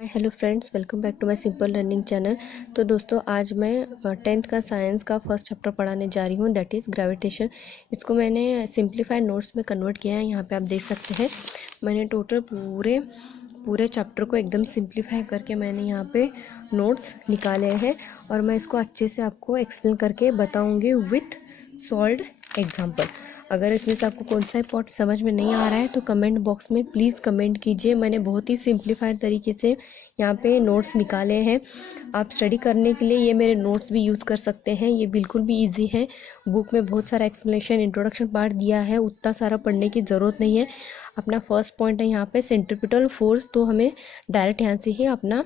Hello friends, welcome back to my simple learning channel. तो दोस्तों, आज मैं 10th का साइंस का फर्स्ट चैप्टर पढ़ाने जा रही हूँ, दैट इज़ ग्रेविटेशन। इसको मैंने सिंप्लीफाइड नोट्स में कन्वर्ट किया है। यहाँ पे आप देख सकते हैं मैंने टोटल पूरे चैप्टर को एकदम सिंप्लीफाई करके मैंने यहाँ पे नोट्स निकाले हैं और मैं इसको अच्छे से आपको एक्सप्लेन करके बताऊँगी विथ सॉल्व्ड एग्जाम्पल। अगर इसमें से आपको कौन सा पॉइंट समझ में नहीं आ रहा है तो कमेंट बॉक्स में प्लीज़ कमेंट कीजिए। मैंने बहुत ही सिंप्लीफाइड तरीके से यहाँ पे नोट्स निकाले हैं। आप स्टडी करने के लिए ये मेरे नोट्स भी यूज़ कर सकते हैं। ये बिल्कुल भी इजी है। बुक में बहुत सारा एक्सप्लेनेशन, इंट्रोडक्शन पार्ट दिया है, उतना सारा पढ़ने की ज़रूरत नहीं है। अपना फर्स्ट पॉइंट है यहाँ पे सेंट्रीपिटल फोर्स, तो हमें डायरेक्ट यहाँ से ही अपना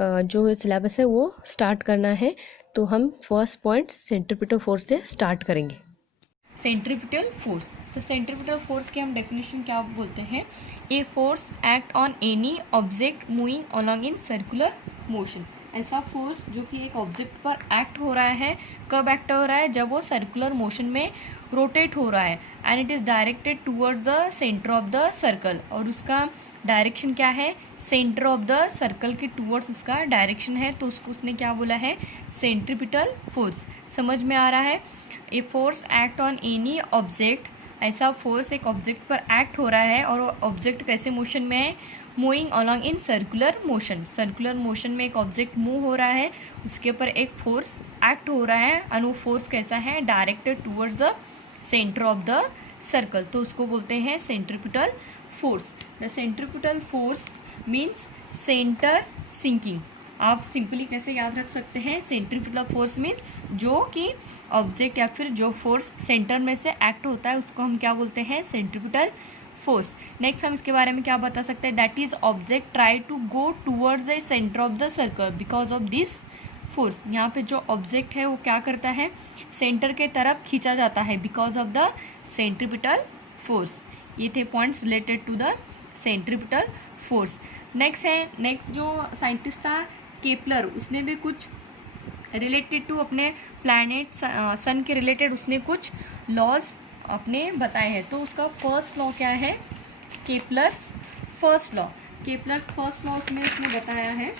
जो सिलेबस है वो स्टार्ट करना है। तो हम फर्स्ट पॉइंट सेंट्रीपिटल फोर्स से स्टार्ट करेंगे। Centripetal force. तो सेंट्रीपिटल फोर्स की हम डेफिनेशन क्या बोलते हैं? A force act on any object moving along in circular motion. ऐसा फोर्स जो कि एक ऑब्जेक्ट पर एक्ट हो रहा है। कब एक्ट हो रहा है? जब वो सर्कुलर मोशन में रोटेट हो रहा है and it is directed towards the centre of the circle. और उसका डायरेक्शन क्या है? सेंटर ऑफ द सर्कल के टूवर्ड्स उसका डायरेक्शन है। तो उसको उसने क्या बोला है? Centripetal force. समझ में आ रहा है? A force act on any object. ऐसा फोर्स एक ऑब्जेक्ट पर एक्ट हो रहा है और वो ऑब्जेक्ट कैसे मोशन में है? Moving along in circular motion. Circular motion में एक ऑब्जेक्ट मूव हो रहा है, उसके ऊपर एक फोर्स एक्ट हो रहा है और वो फोर्स कैसा है? Directed towards the centre of the circle. तो उसको बोलते हैं centripetal force. The centripetal force means centre seeking. आप सिंपली कैसे याद रख सकते हैं? सेंट्रीपिटल फोर्स मीन्स जो कि ऑब्जेक्ट या फिर जो फोर्स सेंटर में से एक्ट होता है उसको हम क्या बोलते हैं? Centripetal force. नेक्स्ट हम इसके बारे में क्या बता सकते हैं? That is object try to go towards the centre of the circle because of this force. यहाँ पे जो ऑब्जेक्ट है वो क्या करता है? सेंटर के तरफ खींचा जाता है because of the centripetal force. ये थे points related to the centripetal force. Next जो साइंटिस्ट था केपलर, उसने भी कुछ रिलेटेड टू अपने प्लैनेट सन के रिलेटेड उसने कुछ लॉज अपने बताए हैं। तो उसका फर्स्ट लॉ क्या है? Kepler's first law. Kepler's first law उसमें उसने बताया है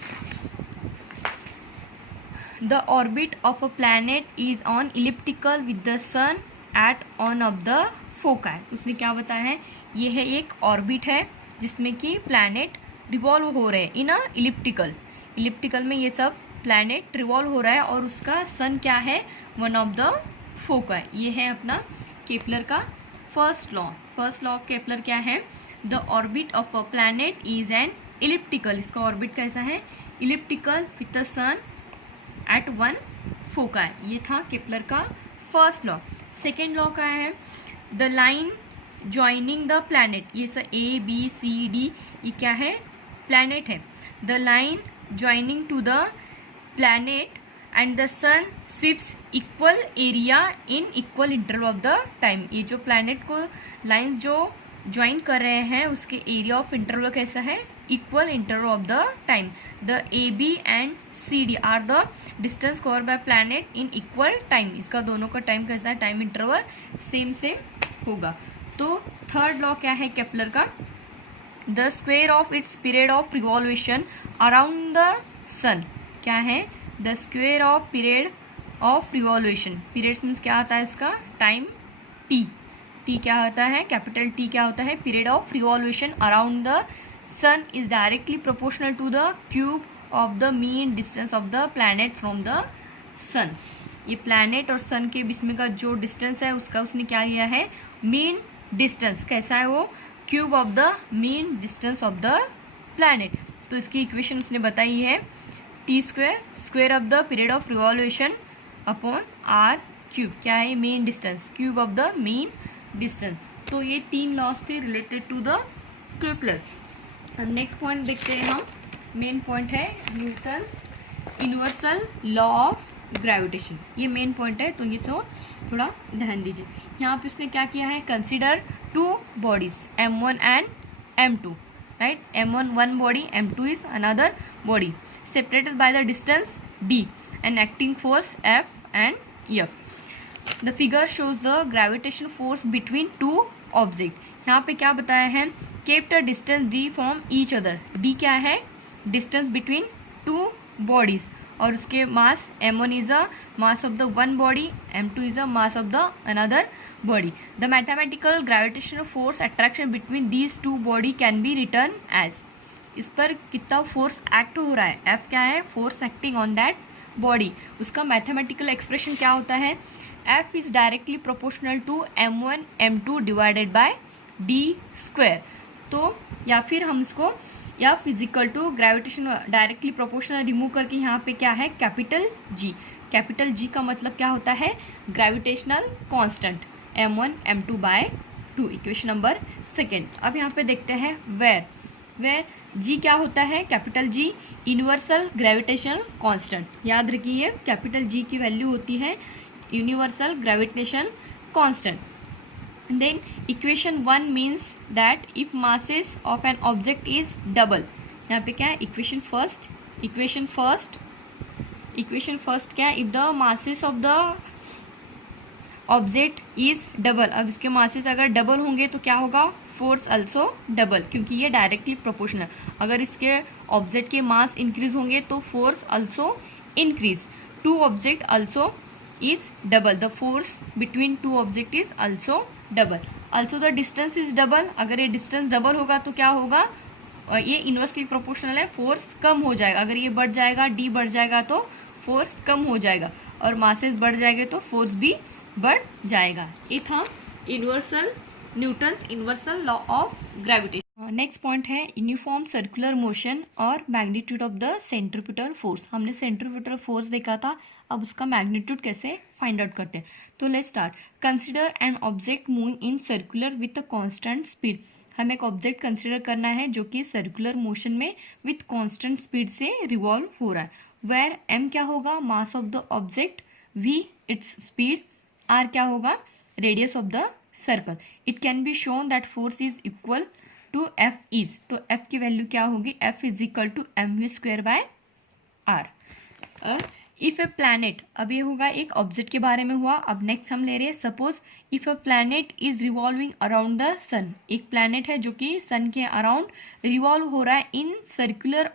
the orbit of a planet is on elliptical with the sun at one of the foci. उसने क्या बताया है? ये है एक ऑर्बिट है जिसमें कि प्लैनेट रिवॉल्व हो रहे हैं इन अ इलिप्टिकल में ये सब प्लैनेट रिवॉल्व हो रहा है और उसका सन क्या है? One of the foci. ये है अपना केपलर का first law. First law of Kepler क्या है? The orbit of a planet is an elliptical. इसका ऑर्बिट कैसा है? Elliptical with the sun at one foci. ये था केपलर का फर्स्ट लॉ। सेकेंड लॉ क्या है? The line joining the planet. ये सब ए बी सी डी ये क्या है? प्लैनेट है। The line joining two the planet and the sun sweeps equal area in equal interval of the time। ये जो planet को lines जो join कर रहे हैं उसके area of interval कैसा है? equal interval of the time। the AB and CD are the distance covered by planet in equal time। इसका दोनों का time कैसा है? time interval same होगा। तो थर्ड लॉ क्या है केपलर का? the square of its period of revolution around the sun। क्या है? The square of period of revolution. Periods means क्या आता है इसका? Time T. टी क्या होता है? कैपिटल टी क्या होता है? Period of revolution around the sun is directly proportional to the cube of the mean distance of the planet from the sun. ये प्लैनेट और सन के बीच में का जो डिस्टेंस है उसका उसने क्या लिया है? Mean distance. कैसा है वो? Cube of the mean distance of the planet. तो इसकी इक्वेशन उसने बताई है T square of the period of revolution upon are cube. क्या है? Mean distance, cube of the mean distance. तो ये तीन लॉस थे रिलेटेड टू द केपलर्स। अब नेक्स्ट पॉइंट देखते हैं हम। मेन पॉइंट है Newton's universal law of gravitation. ये मेन पॉइंट है तो ये सब थोड़ा ध्यान दीजिए। यहाँ पे उसने क्या किया है? Consider two bodies M1 and M2, right? M1 one body, M2 is another body separated by the distance d and acting force F and F. The figure shows the gravitation force between two objects। यहाँ पे क्या बताया है? kept a distance d from each other। d क्या है? Distance between two bodies, और उसके mass m1 is a mass of the one body, m2 is a mass of the another body. The mathematical gravitational force attraction between these two body can be written as. इस पर कितना force act हो रहा है, F क्या है, force acting on that body. उसका mathematical expression क्या होता है, F is directly proportional to m1 m2 divided by d square. तो या फिर हम इसको या physical to gravitation directly proportional remove करके यहाँ पे क्या है, कैपिटल G. कैपिटल G का मतलब क्या होता है, gravitational constant m1 m2 by 2. Equation number second. अब यहाँ पे देखते हैं वेयर G क्या होता है, capital G universal gravitational constant. याद रखिए कैपिटल G की वैल्यू होती है universal gravitational constant. Then equation 1 means that if masses of an object is double, यहाँ पे क्या है, इक्वेशन फर्स्ट क्या है, if the masses of the object is double. अब इसके masses अगर डबल होंगे तो क्या होगा, फोर्स अल्सो डबल, क्योंकि ये डायरेक्टली प्रोपोर्शनल. अगर इसके ऑब्जेक्ट के मास इंक्रीज होंगे तो force also increase. Two object also is double, the force between two object is also double. Also the distance is double. अगर ये डिस्टेंस डबल होगा तो क्या होगा, ये इनवर्सली प्रोपोर्शनल है, फोर्स कम हो जाएगा. अगर ये बढ़ जाएगा, d बढ़ जाएगा तो फोर्स कम हो जाएगा, और मासेस बढ़ जाएंगे तो फोर्स भी बढ़ जाएगा. ये था Newton's universal law of gravitation. Next point है यूनिफॉर्म सर्कुलर मोशन और magnitude of the centripetal force. हमने सेंट्रीपिटल फोर्स देखा था, अब उसका मैग्नीट्यूड कैसे फाइंड आउट करते हैं. तो let's start. Consider an object moving in circular with a constant speed. हमें एक ऑब्जेक्ट कंसीडर करना है जो कि सर्कुलर मोशन में विथ कांस्टेंट स्पीड से रिवॉल्व हो रहा है. वेयर m क्या होगा, mass of the object, v its speed, r क्या होगा, radius of the circle. It can be shown that force is equal to F is. तो F की वैल्यू क्या होगी, F is equal to mv square by r. If a planet, अब ये होगा एक ऑब्जेक्ट के बारे में हुआ. अब नेक्स्ट हम ले रहे हैं, suppose if a planet is revolving around the sun. एक प्लैनेट है जो कि सन के अराउंड रिवॉल्व हो रहा है in circular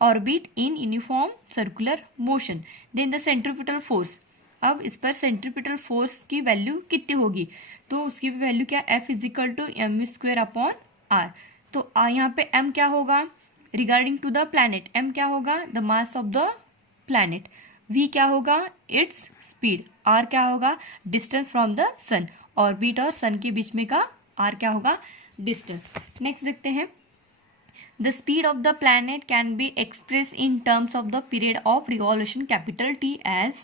orbit in uniform circular motion. Then the centripetal force. अब इस पर सेंट्रीपिटल फोर्स की वैल्यू कितनी होगी, तो उसकी वैल्यू क्या, F is equal to mv square upon r. तो यहाँ पे m क्या होगा, regarding to the planet m क्या होगा, the mass of the planet, v क्या होगा, इट्स स्पीड, r क्या होगा, distance from the sun. Orbit और सन के बीच में का r क्या होगा, डिस्टेंस. नेक्स्ट देखते हैं, the speed of the planet can be express in terms of the period of revolution capital T as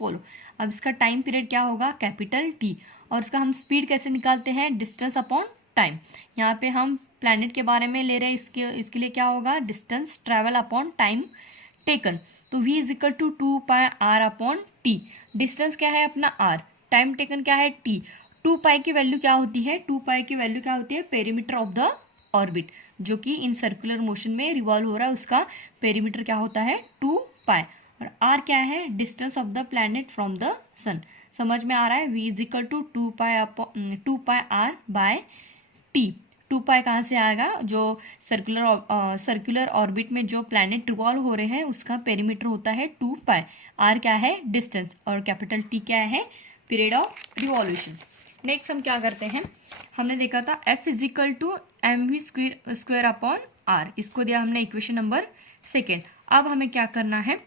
follow. अब इसका टाइम पीरियड क्या होगा, कैपिटल T, और इसका हम स्पीड कैसे निकालते हैं, डिस्टेंस अपॉन टाइम. यहाँ पे हम प्लैनेट के बारे में ले रहे हैं, इसके लिए क्या होगा, distance travel upon time taken. तो v is equal to 2 pi r upon t. Distance क्या है अपना r, टाइम टेकन क्या है t. 2 पाई की वैल्यू क्या होती है, 2 पाई की वैल्यू क्या होती है, पेरीमीटर ऑफ द ऑर्बिट, जो कि इन सर्कुलर मोशन में रिवॉल्व हो रहा है, उसका पेरीमीटर क्या होता है, 2 पाई. और r क्या है, distance of the planet from the sun. समझ में आ रहा है, v is equal to 2 pi r by t. 2 pi कहाँ से आएगा, जो सर्कुलर ऑर्बिट में जो प्लैनेट रिवॉल्व हो रहे हैं उसका पेरीमीटर होता है 2 पाई. r क्या है, डिस्टेंस, और कैपिटल T क्या है, पीरियड ऑफ रिवॉल्यूशन. नेक्स्ट हम क्या करते हैं, हमने देखा था F is equal to mv square upon r. इसको दिया हमने इक्वेशन नंबर सेकेंड. अब हमें क्या करना है,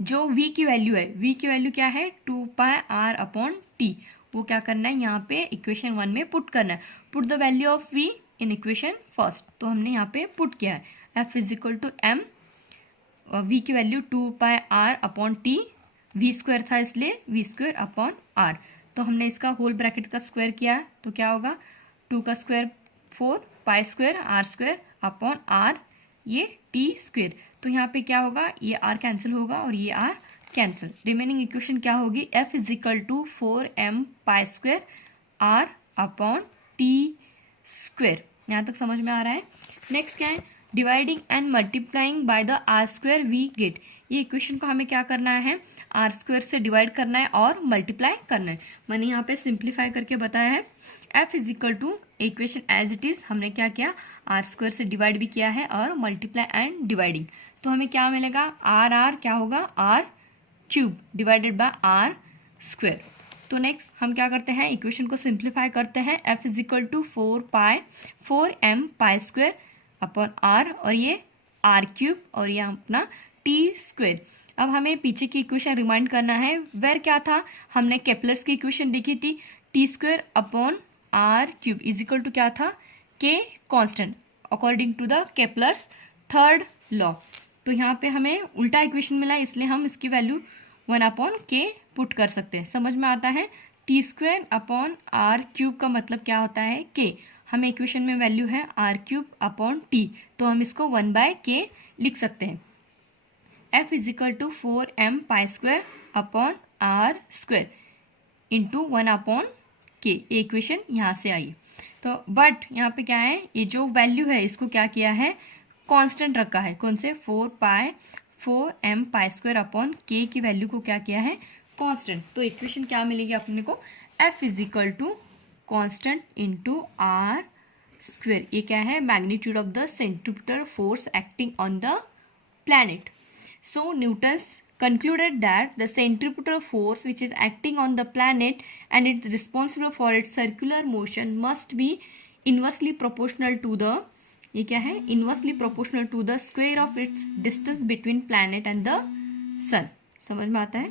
जो v की वैल्यू है, v की वैल्यू क्या है, 2 पाई r अपॉन t, वो क्या करना है, यहाँ पे इक्वेशन 1 में पुट करना है. Put the value of v in equation first. तो हमने यहाँ पे पुट किया है, F is equal to m, v की value 2 pi r upon t, v square था इसलिए v स्क्वायर अपॉन r. तो हमने इसका होल ब्रैकेट का स्क्वायर किया है, तो क्या होगा, 2 का स्क्वायर 4, पाई square r square upon r, ये t स्क्वायर. तो यहाँ पे क्या होगा, ये r कैंसिल होगा और ये r कैंसिल. रिमेनिंग इक्वेशन क्या होगी, F is equal to 4m pi square r upon t square. यहाँ तक समझ में आ रहा है. नेक्स्ट क्या है, dividing and multiplying by the r square we get. ये इक्वेशन को हमें क्या करना है, r स्क्वायर से डिवाइड करना है और मल्टीप्लाई करना है. मैंने यहाँ पे सिंप्लीफाई करके बताया है. F is equal to equation as it is हमने क्या किया, आर स्क्वायर से डिवाइड भी किया है और मल्टीप्लाई एंड डिवाइडिंग, तो हमें क्या मिलेगा, आर आर क्या होगा, r cube divided by r square. तो नेक्स्ट हम क्या करते हैं, इक्वेशन को सिंप्लीफाई करते हैं। F is equal to 4m pi square upon r, और ये आर क्यूब और ये अपना टी स्क्वायर। अब हमें पीछे की इक्वेशन रिमाइंड करना है, वेर क्या था, हमने केपलर्स की इक्वेशन देखी थी, T square upon are cube is equal to क्या था, k constant according to the Kepler's third law. तो यहाँ पे हमें उल्टा इक्वेशन मिला, इसलिए हम इसकी वैल्यू 1 अपॉन के पुट कर सकते हैं। समझ में आता है, T square upon are cube का मतलब क्या होता है, के। हमें इक्वेशन में वैल्यू है आर क्यूब अपॉन टी, तो हम इसको 1/k लिख सकते हैं। F is equal to 4m pi square upon R square into 1 upon K, equation यहाँ से आई। तो बट यहाँ पे क्या है, ये जो वैल्यू है इसको क्या किया है, कांस्टेंट रखा है, कौन से, 4m पाई स्क्वायर अपॉन के की वैल्यू को क्या किया है, कांस्टेंट। तो इक्वेशन क्या मिलेगी अपने को, F is equal to constant into R square. ये क्या है, magnitude of the centripetal force acting on the planet. So Newton's concluded that the centripetal force which is acting on the planet and it's responsible for its circular motion must be inversely proportional to the, ये क्या है, inversely proportional to the square of its distance between planet and the sun। समझ में आता है।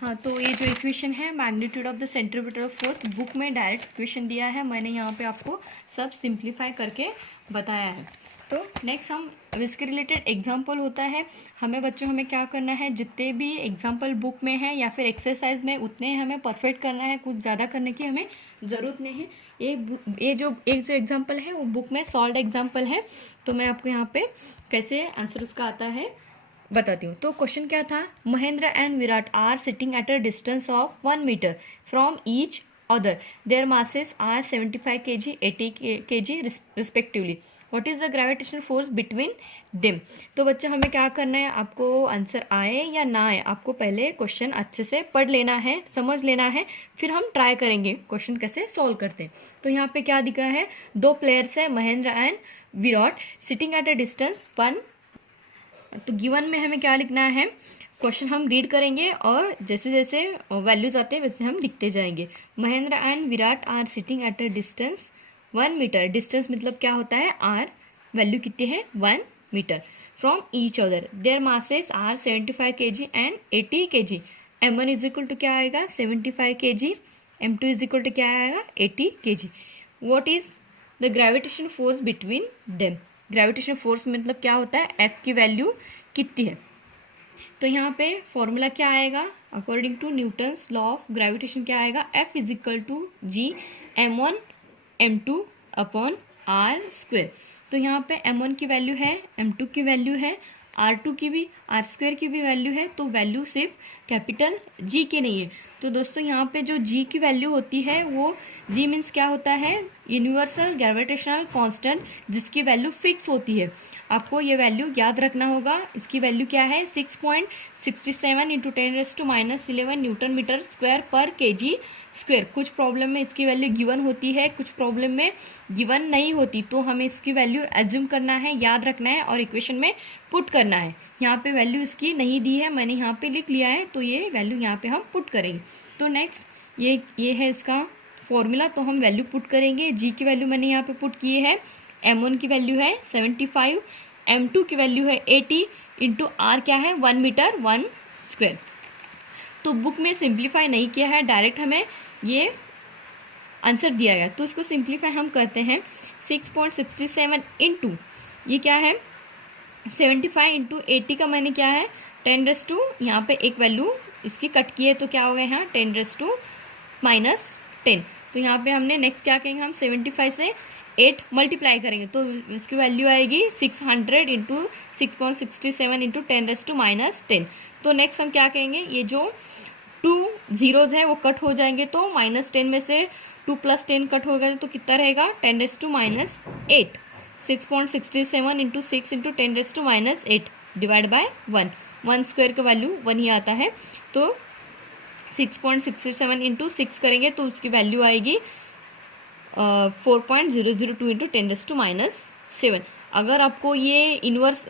हाँ, तो ये जो इक्वेशन है magnitude of the centripetal force, book में डायरेक्ट इक्वेशन दिया है, मैंने यहाँ पे आपको सब सिंप्लीफाई करके बताया है। तो नेक्स्ट हम इसके रिलेटेड एग्जाम्पल होता है, हमें बच्चों हमें क्या करना है, जितने भी एग्जाम्पल बुक में है या फिर एक्सरसाइज में उतने हमें परफेक्ट करना है, कुछ ज़्यादा करने की हमें ज़रूरत नहीं है। ये जो एग्जाम्पल है वो बुक में सॉल्व एग्जाम्पल है, तो मैं आपको यहाँ पे कैसे आंसर उसका आता है बताती हूँ। तो क्वेश्चन क्या था, Mahendra and Virat are sitting at a distance of 1 metre from each other, their masses are 75 kg 80 kg respectively, what is the gravitational force between them. तो बच्चा हमें क्या करना है, आपको आंसर आए या ना आए, आपको पहले क्वेश्चन अच्छे से पढ़ लेना है, समझ लेना है, फिर हम ट्राई करेंगे क्वेश्चन कैसे सॉल्व करते हैं। तो यहाँ पे क्या दिखा है, 2 प्लेयर्स है Mahendra and Virat sitting at a distance 1। तो गिवन में हमें क्या लिखना है, क्वेश्चन हम रीड करेंगे और जैसे जैसे वैल्यूज आते हैं वैसे हम लिखते जाएंगे। Mahendra and Virat are sitting at a distance 1 metre, distance मतलब क्या होता है, आर, वैल्यू कितनी है 1 metre, from each other, their masses are 75 kg and 80 kg। m1 is equal to क्या आएगा 75 kg, m2 is equal to क्या आएगा 80 kg। What is the gravitation force between them, gravitation force मतलब क्या होता है, F की वैल्यू कितनी है। तो यहाँ पे फॉर्मूला क्या आएगा, according to Newton's law of gravitation क्या आएगा, F is equal to G m1 m2 upon R square. तो यहाँ पे m1 की वैल्यू है, m2 की वैल्यू है, r2 की भी, r स्क्वायर की भी वैल्यू है, तो वैल्यू सिर्फ कैपिटल G की नहीं है। तो दोस्तों यहाँ पे जो G की वैल्यू होती है वो G मीन्स क्या होता है, यूनिवर्सल ग्रेविटेशनल कांस्टेंट, जिसकी वैल्यू फिक्स होती है। आपको ये वैल्यू याद रखना होगा, इसकी वैल्यू क्या है 6.67 इंटू 10⁻⁻11 न्यूटन मीटर स्क्वायर पर kg स्क्वायर। कुछ प्रॉब्लम में इसकी वैल्यू गिवन होती है, कुछ प्रॉब्लम में गिवन नहीं होती, तो हमें इसकी वैल्यू एज्यूम करना है, याद रखना है और इक्वेशन में पुट करना है। यहाँ पे वैल्यू इसकी नहीं दी है, मैंने यहाँ पे लिख लिया है, तो ये वैल्यू यहाँ पे हम पुट करेंगे। तो नेक्स्ट ये है इसका फॉर्मूला, तो हम वैल्यू पुट करेंगे। जी की वैल्यू मैंने यहाँ पे पुट की है, m1 की वैल्यू है 75, m2 की वैल्यू है 80 इंटू आर क्या है 1 मीटर 1 स्क्वायर। तो बुक में सिंप्लीफाई नहीं किया है, डायरेक्ट हमें ये आंसर दिया गया, तो इसको सिंप्लीफाई हम करते हैं। 6.67 इंटू ये क्या है 75 इंटू 80 का मैंने क्या है 10⁻, यहाँ पे एक वैल्यू इसकी कट की है, तो क्या हो गया यहाँ 10⁻⁻10। तो यहाँ पे हमने नेक्स्ट क्या करेंगे, हम 75 से 8 मल्टीप्लाई करेंगे, तो इसकी वैल्यू आएगी 600 इंटू 6.67 इंटू 10⁻10। तो नेक्स्ट हम क्या कहेंगे, ये जो 2 zeros है वो कट हो जाएंगे, तो -10 में से 2 + 10 कट हो गया, तो कितना रहेगा 10⁻8। 6.67 into 6 into 10⁻8 divide by 1 square का वैल्यू 1 ही आता है, तो 6.67 इंटू 6 करेंगे तो उसकी वैल्यू आएगी 4.002 इंटू 10⁻⁻⁷। अगर आपको ये इन्वर्स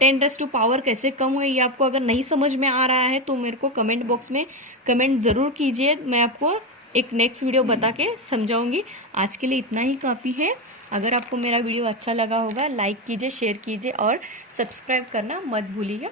10⁻⁴ कैसे कम हुए ये आपको अगर नहीं समझ में आ रहा है तो मेरे को कमेंट बॉक्स में कमेंट ज़रूर कीजिए, मैं आपको एक नेक्स्ट वीडियो बता के समझाऊंगी। आज के लिए इतना ही काफ़ी है। अगर आपको मेरा वीडियो अच्छा लगा होगा लाइक कीजिए, शेयर कीजिए और सब्सक्राइब करना मत भूलिएगा।